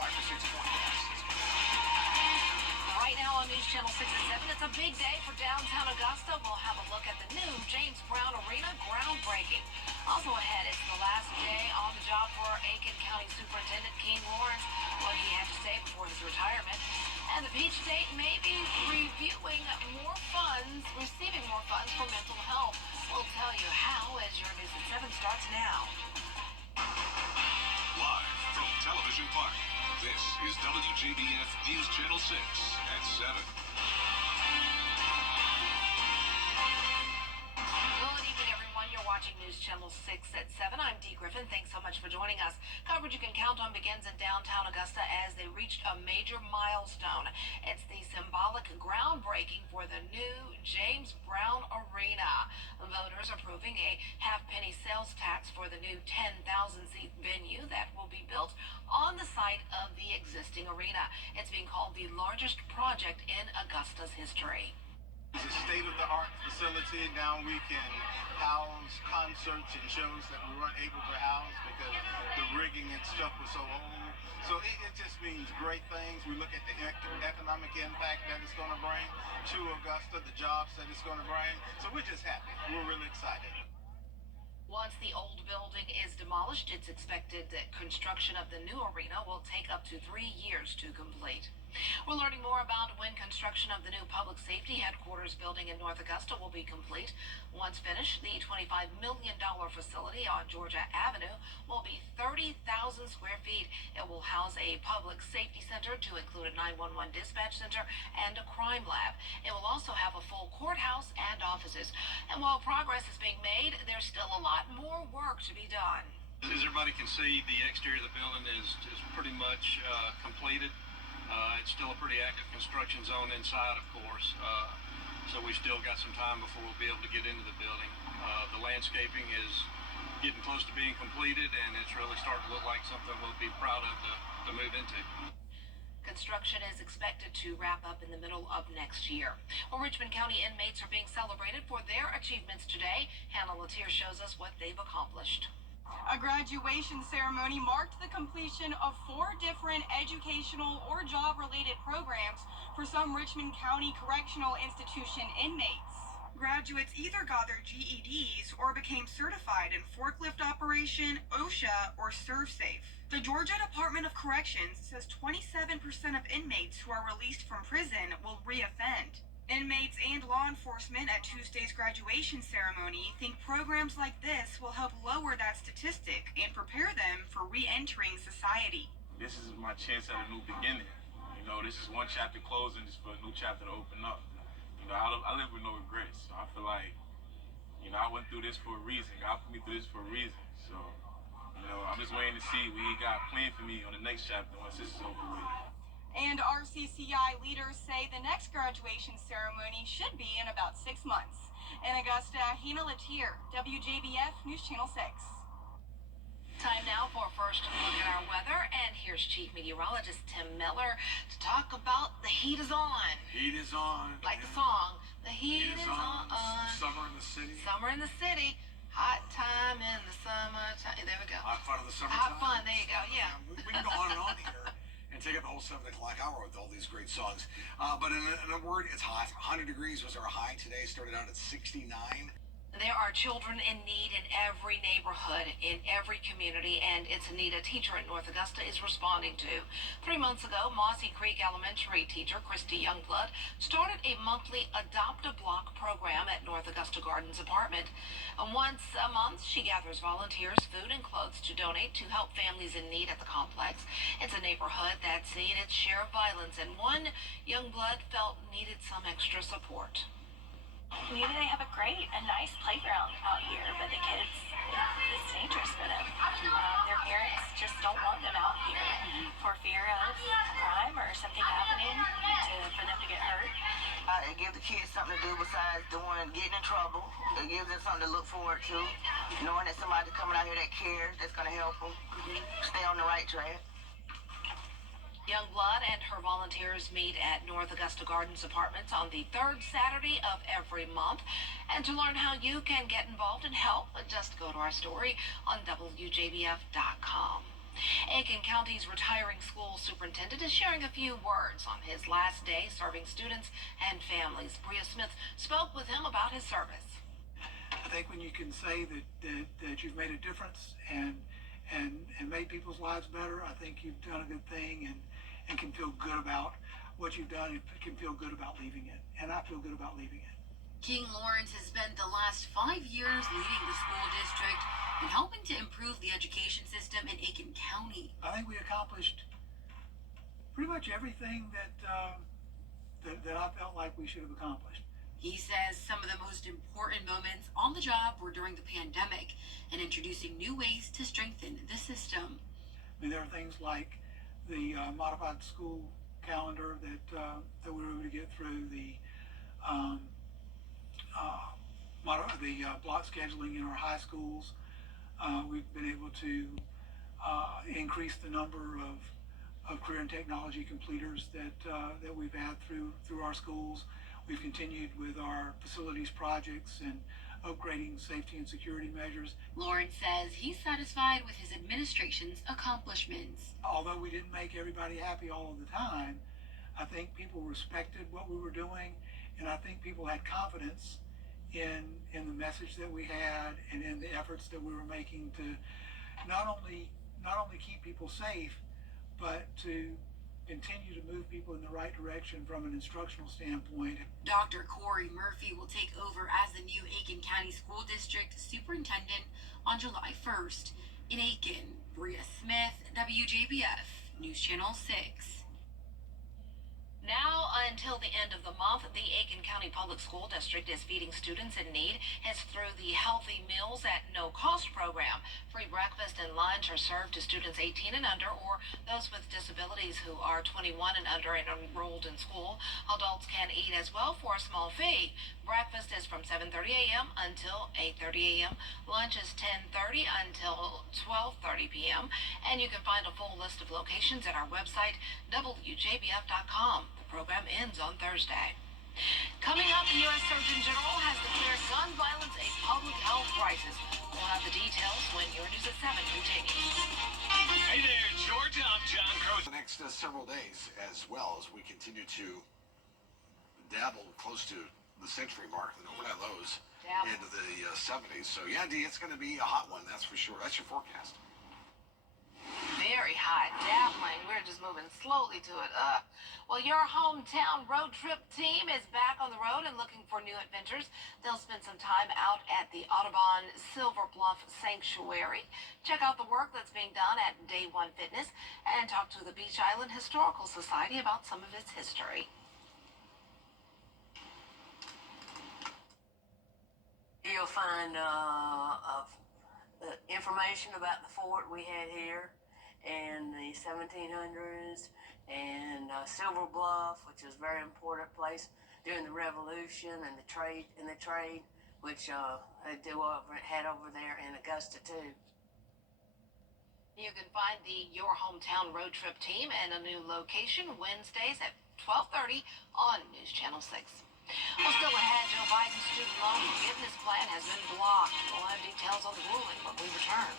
5 to 6 forecast. Right now on News Channel 6 and 7, it's a big day for downtown Augusta. We'll have a look at the new James Brown Arena groundbreaking. Also ahead, it's the last day on the job for Aiken County Superintendent King Lawrence, what he had to say before his retirement. And the Peach State may be receiving more funds for mental health. We'll tell you how as your News at 7 starts now. Live from Television Park, this is WJBF News Channel 6 at 7. Good evening, everyone. You're watching News Channel 6 at 7. I'm Dee Griffin. Thanks so much for joining us. Coverage you can count on begins in downtown Augusta as they reached a major milestone. It's the symbolic groundbreaking for the new James Brown Arena. Voters approving a half-penny sales tax for the new 10,000-seat venue that will be built on the site of the existing arena. It's being called the largest project in Augusta's history. It's a state-of-the-art facility. Now we can house concerts and shows that we weren't able to house because the rigging and stuff was so old. So it just means great things. We look at the economic impact that it's going to bring to Augusta, the jobs that it's going to bring. So we're just happy. We're really excited. Once the old building is demolished, it's expected that construction of the new arena will take up to 3 years to complete. We're learning more about when construction of the new public safety headquarters building in North Augusta will be complete. Once finished, the $25 million facility on Georgia Avenue will be 30,000 square feet. It will house a public safety center to include a 911 dispatch center and a crime lab. It will also have a full courthouse and offices. And while progress is being made, there's still a lot more work to be done. As everybody can see, the exterior of the building is pretty much completed. It's still a pretty active construction zone inside, of course, so we've still got some time before we'll be able to get into the building. The landscaping is getting close to being completed, and it's really starting to look like something we'll be proud of to move into. Construction is expected to wrap up in the middle of next year. Well, Richmond County inmates are being celebrated for their achievements today. Hannah Latier shows us what they've accomplished. A graduation ceremony marked the completion of 4 different educational or job-related programs for some Richmond County Correctional Institution inmates. Graduates either got their GEDs or became certified in forklift operation, OSHA, or ServSafe. The Georgia Department of Corrections says 27% of inmates who are released from prison will reoffend. Inmates and law enforcement at Tuesday's graduation ceremony think programs like this will help lower that statistic and prepare them for re-entering society. This is my chance at a new beginning. You know, this is one chapter closing, just for a new chapter to open up. You know, I live with no regrets. So I feel like, you know, I went through this for a reason. God put me through this for a reason. So, you know, I'm just waiting to see what He got planned for me on the next chapter once this is over with. And RCCI leaders say the next graduation ceremony should be in about 6 months. In Augusta, Hannah Latier, WJBF News Channel 6. Time now for a first look at our weather, and here's Chief Meteorologist Tim Miller to talk about the heat is on. Heat is on. Like the song, the heat is on. Summer in the city. Summer in the city. Hot time in the summertime. There we go. Hot fun in the summertime. Hot fun. There you go. Yeah. We can go on and on here and take up the whole 7 o'clock hour with all these great songs. But in a word, it's hot. 100 degrees was our high today. Started out at 69. There are children in need in every neighborhood, in every community, and it's a need a teacher in North Augusta is responding to. 3 months ago, Mossy Creek Elementary teacher Christy Youngblood started a monthly Adopt-A-Block program at North Augusta Gardens apartment. Once a month, she gathers volunteers, food, and clothes to donate to help families in need at the complex. It's a neighborhood that's seen its share of violence, and one Youngblood felt needed some extra support. Usually they have a nice playground out here, but the kids, it's dangerous for them. Their parents just don't want them out here for fear of crime or something happening for them to get hurt. It gives the kids something to do besides getting in trouble. It gives them something to look forward to, knowing that somebody's coming out here that cares, that's going to help them stay on the right track. Youngblood and her volunteers meet at North Augusta Gardens Apartments on the 3rd Saturday of every month. And to learn how you can get involved and help, just go to our story on WJBF.com. Aiken County's retiring school superintendent is sharing a few words on his last day serving students and families. Bria Smith spoke with him about his service. I think when you can say that you've made a difference and made people's lives better, I think you've done a good thing and can feel good about what you've done and can feel good about leaving it. And I feel good about leaving it. King Lawrence has spent the last 5 years leading the school district and helping to improve the education system in Aiken County. I think we accomplished pretty much everything that I felt like we should have accomplished. He says some of the most important moments on the job were during the pandemic and introducing new ways to strengthen the system. I mean, there are things like the modified school calendar that we were able to get through, the block scheduling in our high schools. We've been able to increase the number of career and technology completers that we've had through our schools. We've continued with our facilities projects and upgrading safety and security measures. Lawrence says he's satisfied with his administration's accomplishments. Although we didn't make everybody happy all of the time, I think people respected what we were doing, and I think people had confidence in the message that we had and in the efforts that we were making to not only keep people safe, but to continue to move people in the right direction from an instructional standpoint. Dr. Corey Murphy will take over as the new Aiken County School District Superintendent on July 1st. In Aiken, Bria Smith, WJBF, News Channel 6. Now until the end of the month, the Aiken County Public School District is feeding students in need. It's through the Healthy Meals at No Cost program. Free breakfast and lunch are served to students 18 and under or those with disabilities who are 21 and under and enrolled in school. Adults can eat as well for a small fee. Breakfast is from 7:30 a.m. until 8:30 a.m. Lunch is 10:30 until 12:30 p.m. And you can find a full list of locations at our website, WJBF.com. The program ends on Thursday. Coming up, the U.S. Surgeon General has declared gun violence a public health crisis. We'll have the details when your News at 7 continues. Hey there, Georgia. I'm John Crow. The next several days as well as we continue to dabble close to the century mark, the overnight lows into the 70s. So yeah, D, it's going to be a hot one, that's for sure. That's your forecast. Very hot, dabbling. We're just moving slowly to it. Well, your hometown road trip team is back on the road and looking for new adventures. They'll spend some time out at the Audubon Silver Bluff Sanctuary. Check out the work that's being done at Day One Fitness and talk to the Beach Island Historical Society about some of its history. You'll find information about the fort we had here in the 1700s and Silver Bluff, which is a very important place during the Revolution and the trade, which they had over there in Augusta too. You can find the Your Hometown Road Trip team and a new location Wednesdays at 12:30 on News Channel 6. Well, still ahead, Joe Biden's student loan forgiveness plan has been blocked. We'll have details on the ruling when we return.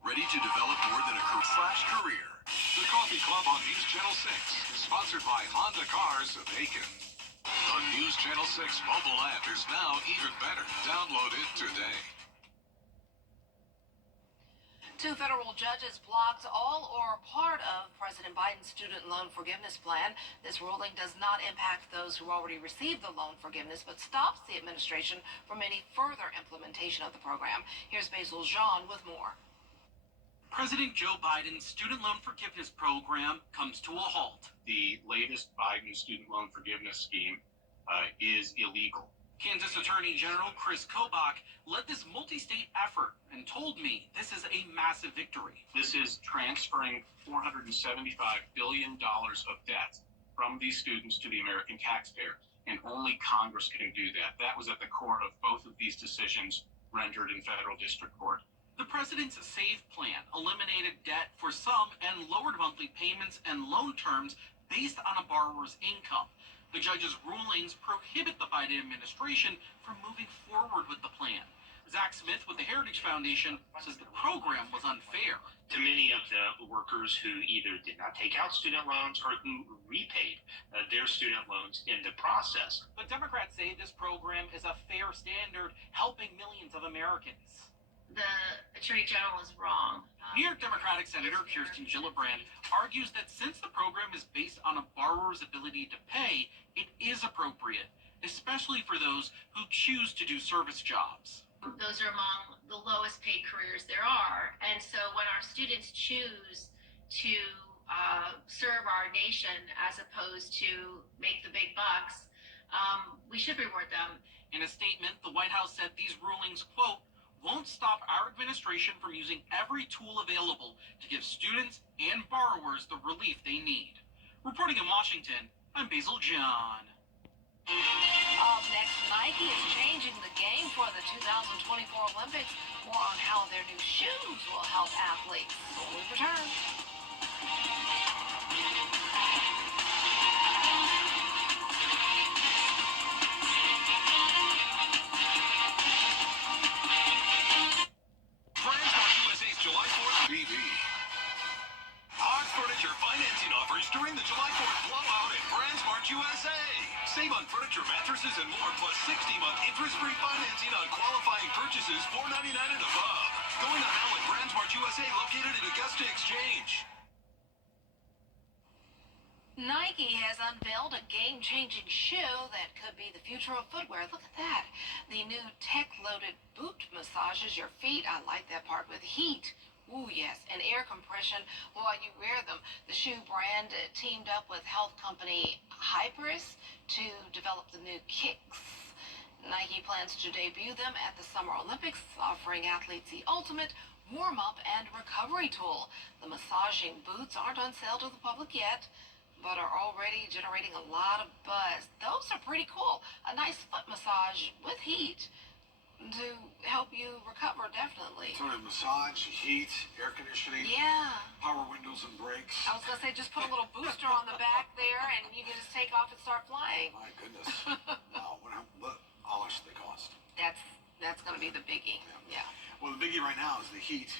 Ready to develop more than a career? The Coffee Club on News Channel 6, sponsored by Honda Cars of Aiken. The News Channel 6 mobile app is now even better. Download it today. 2 federal judges blocked all or part of President Biden's student loan forgiveness plan. This ruling does not impact those who already received the loan forgiveness, but stops the administration from any further implementation of the program. Here's Basil Jean with more. President Joe Biden's student loan forgiveness program comes to a halt. The latest Biden student loan forgiveness scheme is illegal. Kansas Attorney General Chris Kobach led this multi-state effort and told me this is a massive victory. This is transferring $475 billion of debt from these students to the American taxpayer, and only Congress can do that. That was at the core of both of these decisions rendered in federal district court. The president's SAVE plan eliminated debt for some and lowered monthly payments and loan terms based on a borrower's income. The judge's rulings prohibit the Biden administration from moving forward with the plan. Zach Smith with the Heritage Foundation says the program was unfair. To many of the workers who either did not take out student loans or who repaid their student loans in the process. But Democrats say this program is a fair standard, helping millions of Americans. The Attorney General is wrong. New York Democratic Senator Kirsten Gillibrand argues that since the program is based on a borrower's ability to pay, it is appropriate, especially for those who choose to do service jobs. Those are among the lowest paid careers there are. And so when our students choose to serve our nation as opposed to make the big bucks, we should reward them. In a statement, the White House said these rulings, quote, won't stop our administration from using every tool available to give students and borrowers the relief they need. Reporting in Washington, I'm Basil John. Up next, Nike is changing the game for the 2024 Olympics. More on how their new shoes will help athletes when we return. USA's July 4th BV. Ox Furniture financing offers during the July 4th blowout at BrandsMart USA. Save on furniture, mattresses, and more, plus 60-month interest-free financing on qualifying purchases $499 and above. Going on now at BrandsMart USA, located in Augusta Exchange. Nike has unveiled a game-changing shoe that could be the future of footwear. Look at that. The new tech-loaded boot massages your feet. I like that part with heat. Ooh, yes, and air compression while you wear them. The shoe brand teamed up with health company Hypers to develop the new kicks. Nike plans to debut them at the Summer Olympics, offering athletes the ultimate warm-up and recovery tool. The massaging boots aren't on sale to the public yet, but are already generating a lot of buzz. Those are pretty cool. A nice foot massage with heat to help you recover, definitely. Sort of massage, heat, air conditioning, Yeah. power windows and brakes. I was going to say, just put a little booster on the back there, and you can just take off and start flying. My goodness. Wow, how much do they cost? That's going to be the biggie. Yeah. Well, the biggie right now is the heat.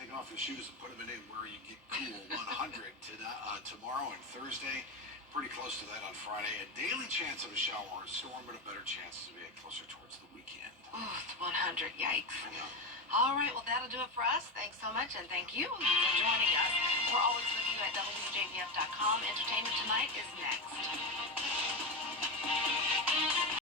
Taking off your shoes and putting them in where you get cool 100 tomorrow and Thursday. Pretty close to that on Friday. A daily chance of a shower or a storm, but a better chance to be closer towards the weekend. Oh, it's 100. Yikes. All right, well, that'll do it for us. Thanks so much, and thank you for joining us. We're always with you at WJBF.com. Entertainment Tonight is next.